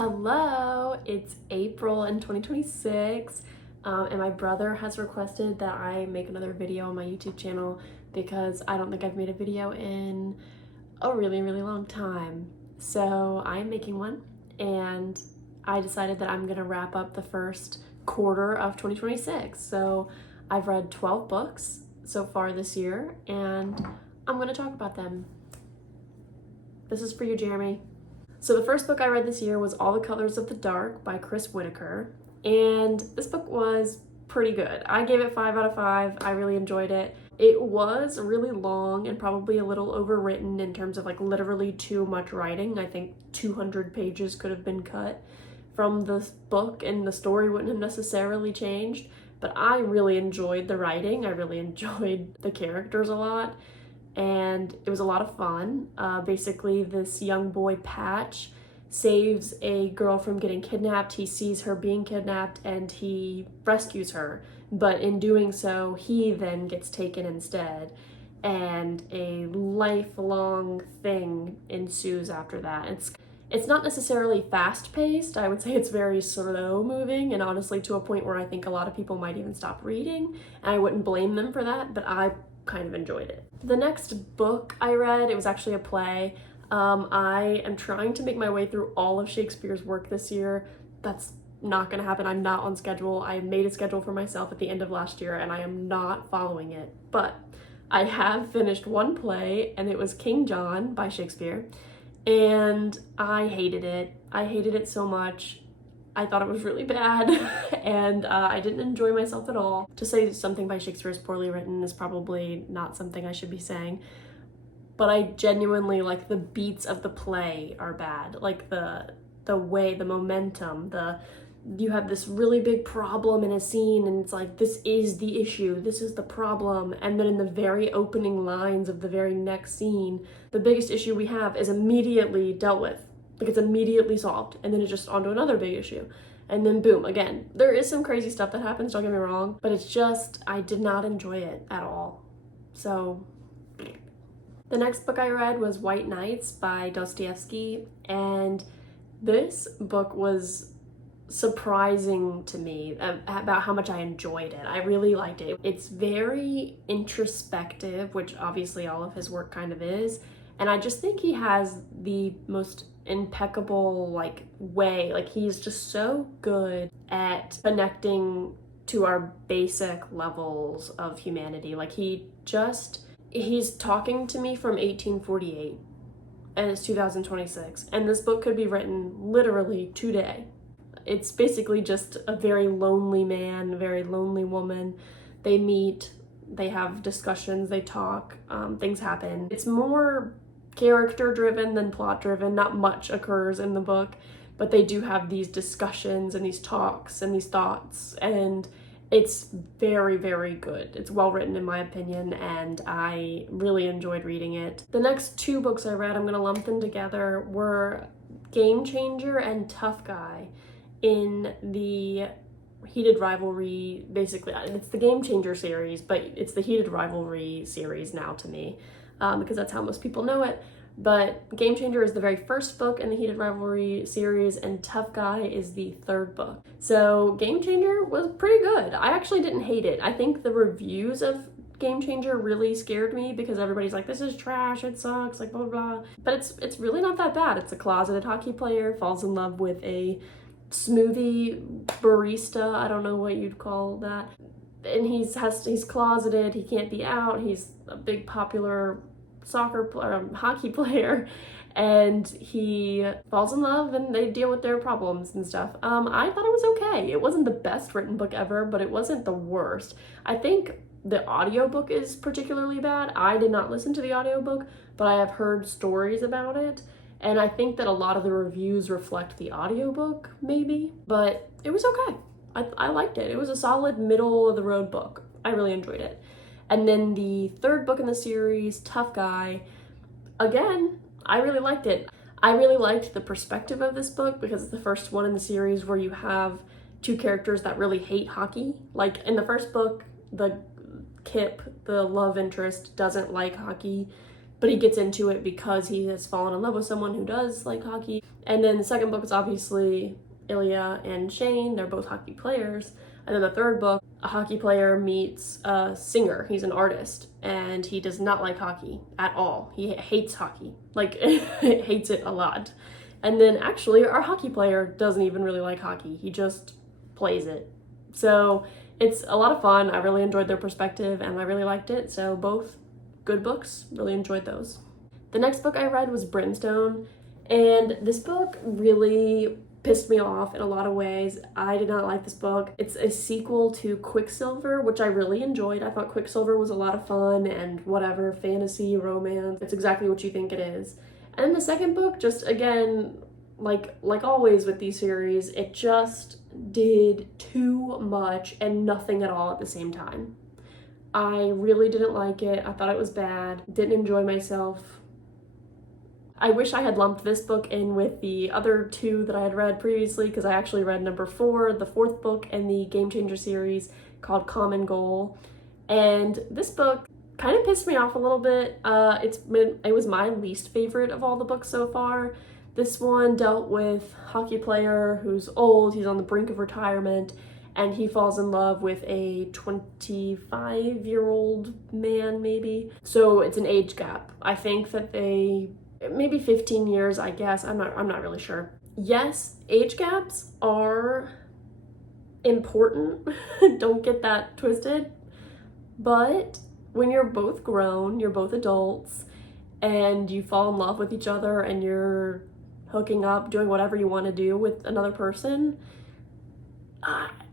Hello, it's April in 2026, and my brother has requested that I make another video on my YouTube channel because I don't think I've made a video in a really long time. So I'm making one, and I decided that I'm gonna wrap up the first quarter of 2026. So I've read 12 books so far this year, and I'm gonna talk about them. This is for you, Jeremy. So the first book I read this year was All the Colors of the Dark by Chris Whitaker, and this book was pretty good. I gave it 5 out of 5. I really enjoyed it. It was really long and probably a little overwritten in terms of like literally too much writing. I think 200 pages could have been cut from this book and the story wouldn't have necessarily changed, but I really enjoyed the writing. I really enjoyed the characters a lot. And it was a lot of fun. Basically, this young boy, Patch, saves a girl from getting kidnapped. He sees her being kidnapped and he rescues her. But in doing so, he then gets taken instead. And a lifelong thing ensues after that. It's not necessarily fast-paced. I would say it's very slow-moving, and honestly to a point where I think a lot of people might even stop reading. And I wouldn't blame them for that, but I kind of enjoyed it. The next book I read, it was actually a play. I am trying to make my way through all of Shakespeare's work this year. That's not gonna happen. I'm not on schedule. I made a schedule for myself at the end of last year and I am not following it. But I have finished one play, and it was King John by Shakespeare, and I hated it. I hated it so much. I thought it was really bad, and I didn't enjoy myself at all. To say something by Shakespeare is poorly written is probably not something I should be saying, but I genuinely, like, the beats of the play are bad. Like, the way, the momentum, you have this really big problem in a scene, and it's like, this is the issue, this is the problem, and then in the very opening lines of the very next scene, the biggest issue we have is immediately dealt with. Like, it's immediately solved, and then it's just onto another big issue. And then boom, again. There is some crazy stuff that happens, don't get me wrong, but it's just, I did not enjoy it at all. So, the next book I read was White Nights by Dostoevsky, and this book was surprising to me about how much I enjoyed it. I really liked it. It's very introspective, which obviously all of his work kind of is, and I just think he has the most impeccable way. Like, he's just so good at connecting to our basic levels of humanity. Like, he's talking to me from 1848 and it's 2026, and this book could be written literally today. It's basically just a very lonely man, a very lonely woman. They meet, they have discussions, they talk, things happen. It's more character driven than plot driven. Not much occurs in the book, but they do have these discussions and these talks and these thoughts, and it's very good. It's well written in my opinion, and I really enjoyed reading it. The next two books I read, I'm gonna lump them together, were Game Changer and Tough Guy in the Heated Rivalry. Basically, it's the Game Changer series, but it's the Heated Rivalry series now to me. Because that's how most people know it. But Game Changer is the very first book in the Heated Rivalry series, and Tough Guy is the third book. So Game Changer was pretty good. I actually didn't hate it. I think the reviews of Game Changer really scared me because everybody's like, this is trash, it sucks, like blah blah. But it's really not that bad. It's a closeted hockey player, falls in love with a smoothie barista, I don't know what you'd call that. And he's closeted, he can't be out, he's a big popular hockey player, and he falls in love and they deal with their problems and stuff. I thought it was okay. It wasn't the best written book ever, but it wasn't the worst. I think the audiobook is particularly bad. I did not listen to the audiobook, but I have heard stories about it, and I think that a lot of the reviews reflect the audiobook maybe, but it was okay. I liked it. It was a solid middle of the road book. I really enjoyed it. And then the third book in the series, Tough Guy, again, I really liked it. I really liked the perspective of this book because it's the first one in the series where you have two characters that really hate hockey. Like, in the first book, Kip, the love interest, doesn't like hockey, but he gets into it because he has fallen in love with someone who does like hockey. And then the second book is obviously Ilya and Shane. They're both hockey players. And then the third book, a hockey player meets a singer. He's an artist, and he does not like hockey at all. He hates hockey, like hates it a lot. And then actually our hockey player doesn't even really like hockey. He just plays it. So it's a lot of fun. I really enjoyed their perspective and I really liked it. So both good books, really enjoyed those. The next book I read was Brimstone, and this book really pissed me off in a lot of ways. I did not like this book. It's a sequel to Quicksilver, which I really enjoyed. I thought Quicksilver was a lot of fun and whatever, fantasy, romance. It's exactly what you think it is. And the second book, just again, like always with these series, it just did too much and nothing at all at the same time. I really didn't like it. I thought it was bad. Didn't enjoy myself. I wish I had lumped this book in with the other two that I had read previously, because I actually read number 4, the 4th book in the Game Changer series called Common Goal. And this book kind of pissed me off a little bit. It was my least favorite of all the books so far. This one dealt with a hockey player who's old, he's on the brink of retirement, and he falls in love with a 25-year-old man, maybe. So it's an age gap. I think that maybe 15 years, I guess. I'm not really sure. Yes, age gaps are important. Don't get that twisted. But when you're both grown, you're both adults, and you fall in love with each other and you're hooking up, doing whatever you want to do with another person,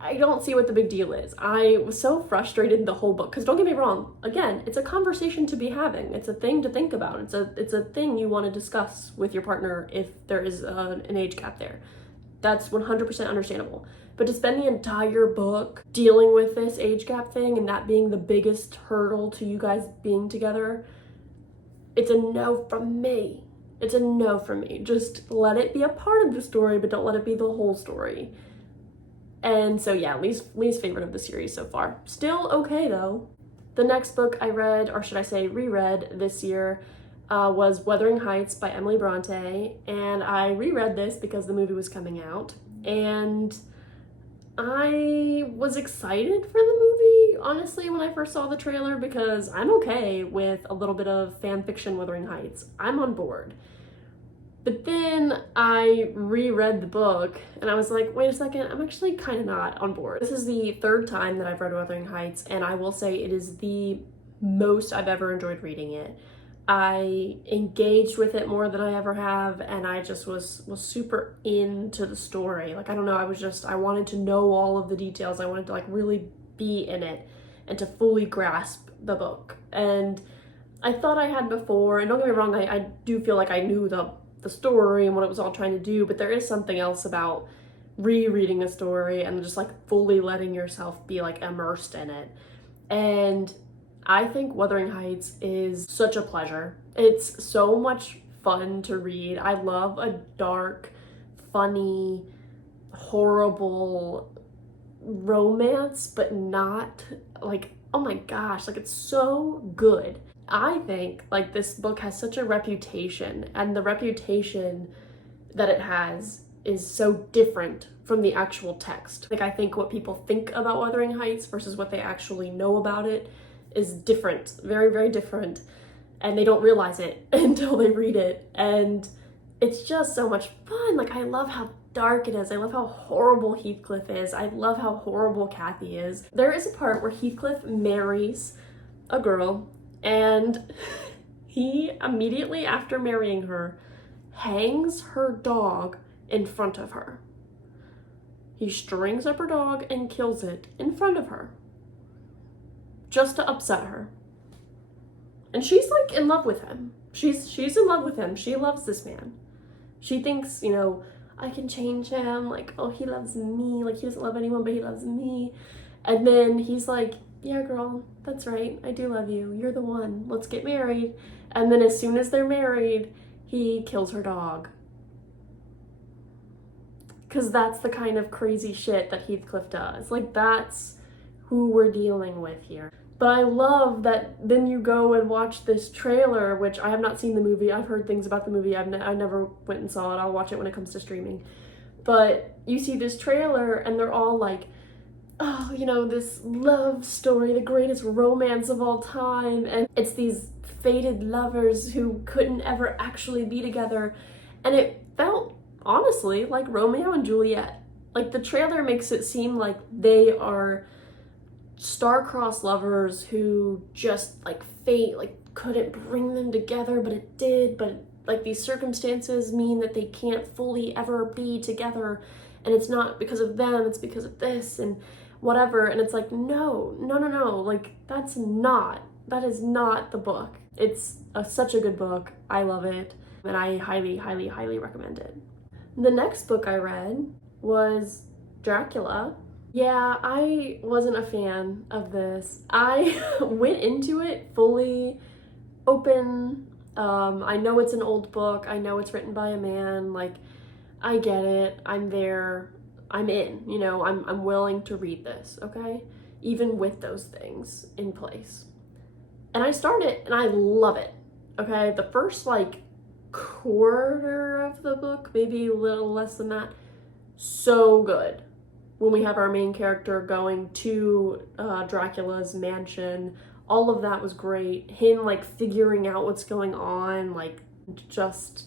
I don't see what the big deal is. I was so frustrated the whole book, because don't get me wrong, again, it's a conversation to be having. It's a thing to think about. It's a thing you want to discuss with your partner if there is an age gap there. That's 100% understandable. But to spend the entire book dealing with this age gap thing and that being the biggest hurdle to you guys being together, it's a no from me. It's a no from me. Just let it be a part of the story, but don't let it be the whole story. And so yeah, least favorite of the series so far. Still okay though. The next book I read, or should I say reread this year, was Wuthering Heights by Emily Bronte. And I reread this because the movie was coming out. And I was excited for the movie, honestly, when I first saw the trailer, because I'm okay with a little bit of fan fiction Wuthering Heights. I'm on board. But then I reread the book and I was like, wait a second, I'm actually kind of not on board. This is the 3rd time that I've read Wuthering Heights, and I will say it is the most I've ever enjoyed reading it. I engaged with it more than I ever have, and I just was super into the story. Like, I don't know, I wanted to know all of the details. I wanted to like really be in it and to fully grasp the book. And I thought I had before, and don't get me wrong, I do feel like I knew the story and what it was all trying to do, but there is something else about rereading a story and just like fully letting yourself be like immersed in it. And I think Wuthering Heights is such a pleasure. It's so much fun to read. I love a dark, funny, horrible romance, but not like, oh my gosh, like it's so good. I think like this book has such a reputation, and the reputation that it has is so different from the actual text. Like, I think what people think about Wuthering Heights versus what they actually know about it is different, very, very different, and they don't realize it until they read it. And it's just so much fun. Like, I love how dark it is. I love how horrible Heathcliff is. I love how horrible Kathy is. There is a part where Heathcliff marries a girl, and he immediately after marrying her hangs her dog in front of her. He strings up her dog and kills it in front of her, just to upset her. And she's like in love with him. She's in love with him. She loves this man. She thinks, you know, I can change him. Like, oh, he loves me. Like, he doesn't love anyone, but he loves me. And then he's like, yeah, girl, that's right. I do love you. You're the one. Let's get married. And then as soon as they're married, he kills her dog. Because that's the kind of crazy shit that Heathcliff does. Like, that's who we're dealing with here. But I love that then you go and watch this trailer, which I have not seen the movie. I've heard things about the movie. I never went and saw it. I'll watch it when it comes to streaming. But you see this trailer and they're all like, oh, you know, this love story, the greatest romance of all time. And it's these fated lovers who couldn't ever actually be together. And it felt, honestly, like Romeo and Juliet. Like, the trailer makes it seem like they are star-crossed lovers who just, like, fate, like, couldn't bring them together, but it did. But, like, these circumstances mean that they can't fully ever be together. And it's not because of them, it's because of this and whatever. And it's like, no. Like, that is not the book. It's such a good book. I love it. And I highly recommend it. The next book I read was Dracula. Yeah, I wasn't a fan of this. I went into it fully open. I know it's an old book. I know it's written by a man. Like, I get it. I'm there. I'm in. You know, I'm willing to read this, okay? Even with those things in place. And I start it and I love it, okay? The first, like, quarter of the book, maybe a little less than that, so good. When we have our main character going to Dracula's mansion, all of that was great. Him, like, figuring out what's going on, like, just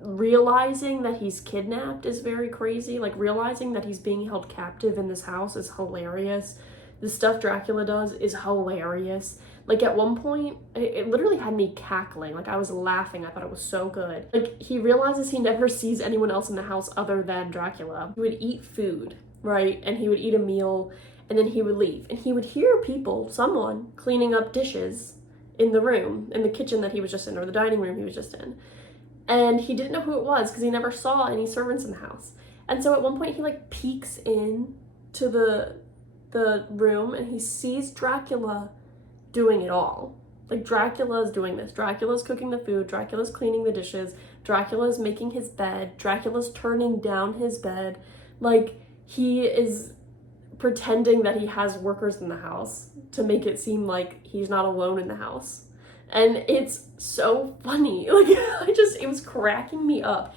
realizing that he's kidnapped is very crazy. Like, realizing that he's being held captive in this house is hilarious. The stuff Dracula does is hilarious. Like, at one point, it literally had me cackling. Like, I was laughing. I thought it was so good. Like, he realizes he never sees anyone else in the house other than Dracula. He would eat food, right? And he would eat a meal, and then he would leave. And he would hear someone cleaning up dishes in the room, in the kitchen that he was just in, or the dining room he was just in. And he didn't know who it was because he never saw any servants in the house. And so at one point, he, like, peeks in to the room, and he sees Dracula doing it all. Like, Dracula's doing this. Dracula's cooking the food. Dracula's cleaning the dishes. Dracula's making his bed. Dracula's turning down his bed. Like, he is pretending that he has workers in the house to make it seem like he's not alone in the house. And it's so funny. Like, it was cracking me up.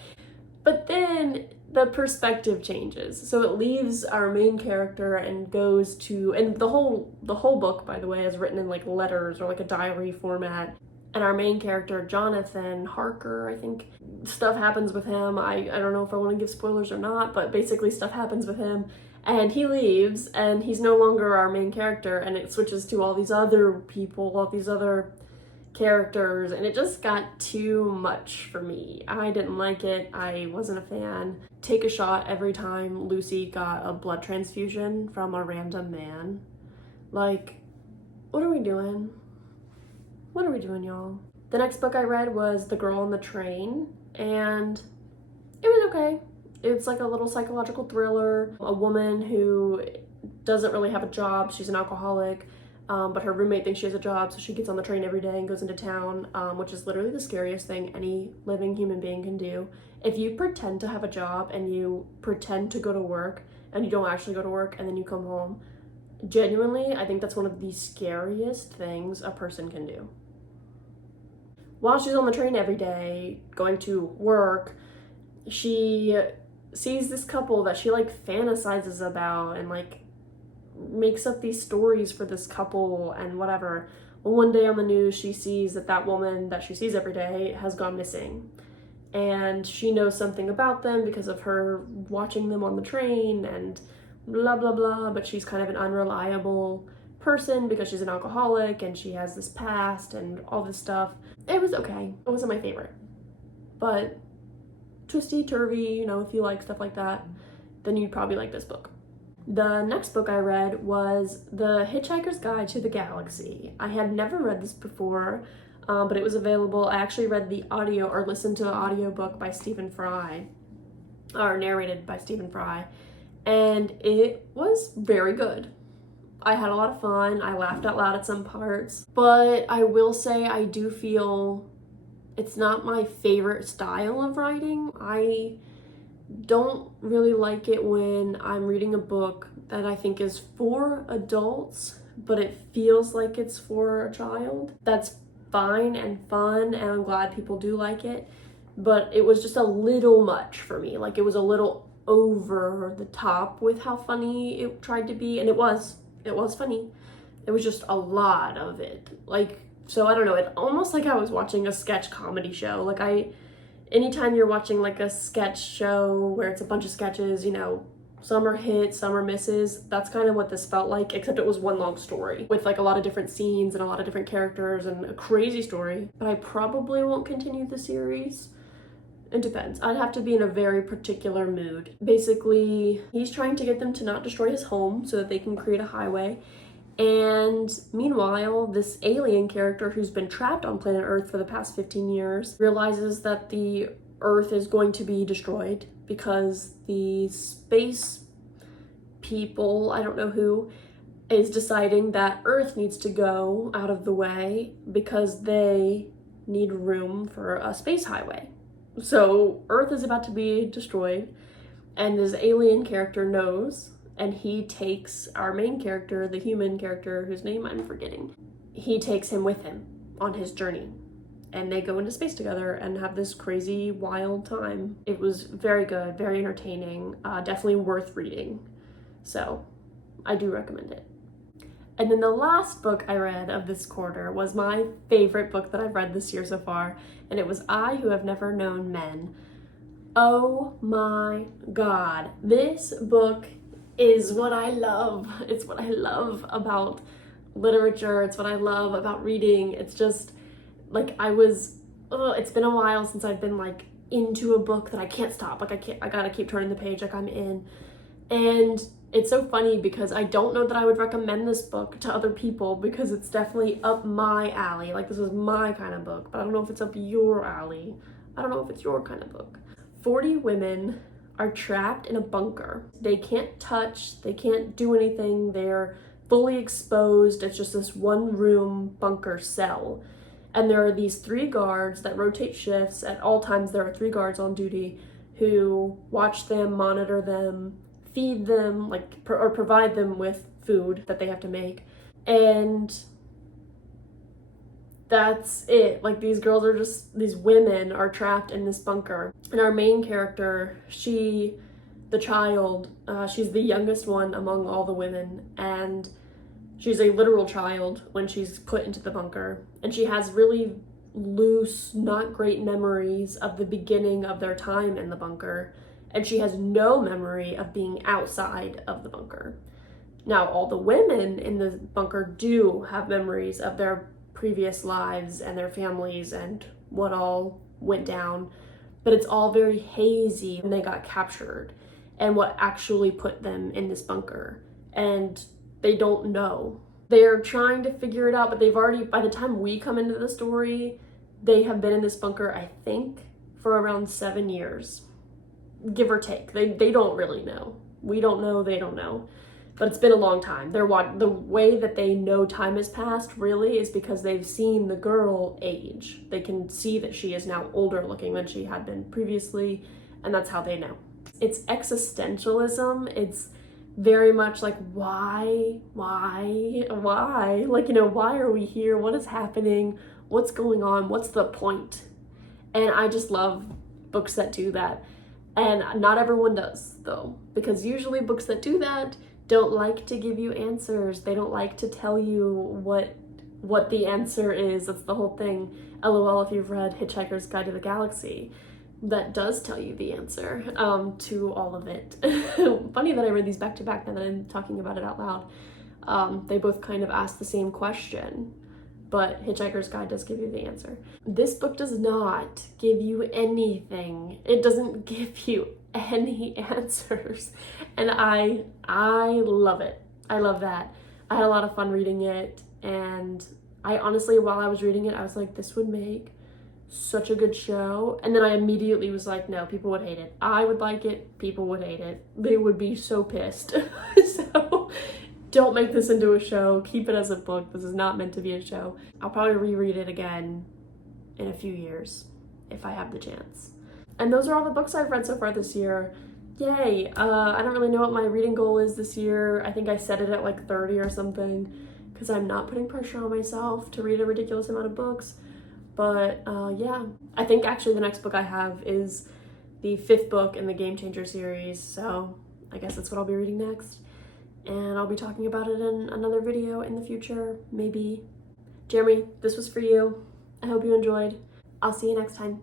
But then the perspective changes. So it leaves our main character and goes to, and the whole book, by the way, is written in, like, letters or like a diary format. And our main character, Jonathan Harker, I think, stuff happens with him. I don't know if I want to give spoilers or not, but basically stuff happens with him. And he leaves, and he's no longer our main character, and it switches to all these other people, all these other characters, and it just got too much for me. I didn't like it. I wasn't a fan. Take a shot every time Lucy got a blood transfusion from a random man. Like, what are we doing? What are we doing, y'all? The next book I read was The Girl on the Train, and it was okay. It's like a little psychological thriller. A woman who doesn't really have a job. She's an alcoholic. But her roommate thinks she has a job, so she gets on the train every day and goes into town, which is literally the scariest thing any living human being can do. If you pretend to have a job and you pretend to go to work and you don't actually go to work and then you come home, genuinely, I think that's one of the scariest things a person can do. While she's on the train every day, going to work, she sees this couple that she, like, fantasizes about and, like, makes up these stories for this couple and whatever. Well, one day on the news, she sees that woman that she sees every day has gone missing. And she knows something about them because of her watching them on the train and blah, blah, blah. But she's kind of an unreliable person because she's an alcoholic and she has this past and all this stuff. It was okay. It wasn't my favorite. But twisty, turvy, you know, if you like stuff like that, then you'd probably like this book. The next book I read was The Hitchhiker's Guide to the Galaxy. I had never read this before, but it was available. I actually read the audio, or listened to the audiobook by Stephen Fry, or narrated by Stephen Fry, and it was very good. I had a lot of fun. I laughed out loud at some parts, but I will say I do feel it's not my favorite style of writing. I don't really like it when I'm reading a book that I think is for adults, but it feels like it's for a child. That's fine and fun, and I'm glad people do like it, but it was just a little much for me. Like, it was a little over the top with how funny it tried to be, and it was funny. It was just a lot of it. Like, so I don't know, it almost like I was watching a sketch comedy show. Like, anytime you're watching like a sketch show where it's a bunch of sketches, you know, some are hits, some are misses, that's kind of what this felt like, except it was one long story with like a lot of different scenes and a lot of different characters and a crazy story. But I probably won't continue the series. It depends. I'd have to be in a very particular mood. Basically, he's trying to get them to not destroy his home so that they can create a highway. And meanwhile, this alien character who's been trapped on planet Earth for the past 15 years realizes that the Earth is going to be destroyed because the space people, I don't know who, is deciding that Earth needs to go out of the way because they need room for a space highway. So Earth is about to be destroyed, and this alien character knows, and he takes our main character, the human character whose name I'm forgetting, he takes him with him on his journey. And they go into space together and have this crazy, wild time. It was very good, very entertaining, definitely worth reading. So I do recommend it. And then the last book I read of this quarter was my favorite book that I've read this year so far, and it was I Who Have Never Known Men. Oh my God, this book is what I love. It's what I love about literature. It's what I love about reading. It's just like it's been a while since I've been like into a book that I can't stop. Like I gotta keep turning the page, like I'm in. And it's so funny because I don't know that I would recommend this book to other people because it's definitely up my alley. Like, this is my kind of book, but I don't know if it's up your alley. I don't know if it's your kind of book. 40 women are trapped in a bunker. They can't touch, they can't do anything, they're fully exposed. It's just this one room bunker cell. And there are these 3 guards that rotate shifts. At all times there are 3 guards on duty who watch them, monitor them, feed them, or provide them with food that they have to make. And that's it. Like, these women are trapped in this bunker. And our main character, the child, she's the youngest one among all the women, and she's a literal child when she's put into the bunker. And she has really loose, not great memories of the beginning of their time in the bunker. And she has no memory of being outside of the bunker. Now, all the women in the bunker do have memories of their previous lives and their families and what all went down, but it's all very hazy when they got captured and what actually put them in this bunker. And they don't know. They're trying to figure it out, but they've already, by the time we come into the story, they have been in this bunker, I think, for around 7 years. Give or take. They don't really know. We don't know, they don't know. But it's been a long time. The way that they know time has passed really is because they've seen the girl age. They can see that she is now older looking than she had been previously, and that's how they know. It's existentialism. It's very much like, why? Like, why are we here? What is happening? What's going on? What's the point? And I just love books that do that. And not everyone does, though, because usually books that do that don't like to give you answers. They don't like to tell you what the answer is. That's the whole thing. LOL if you've read Hitchhiker's Guide to the Galaxy. That does tell you the answer to all of it. Funny that I read these back to back now that I'm talking about it out loud. They both kind of ask the same question, but Hitchhiker's Guide does give you the answer. This book does not give you anything. It doesn't give you any answers. And I love it. I love that. I had a lot of fun reading it, and I honestly, while I was reading it, I was like, this would make such a good show. And then I immediately was like, no, people would hate it. I would like it, people would hate it. They would be so pissed. So don't make this into a show. Keep it as a book. This is not meant to be a show. I'll probably reread it again in a few years if I have the chance. And those are all the books I've read so far this year. Yay. I don't really know what my reading goal is this year. I think I set it at like 30 or something, because I'm not putting pressure on myself to read a ridiculous amount of books. But yeah, I think actually the next book I have is the 5th book in the Game Changer series, so I guess that's what I'll be reading next. And I'll be talking about it in another video in the future, maybe. Jeremy, this was for you. I hope you enjoyed. I'll see you next time.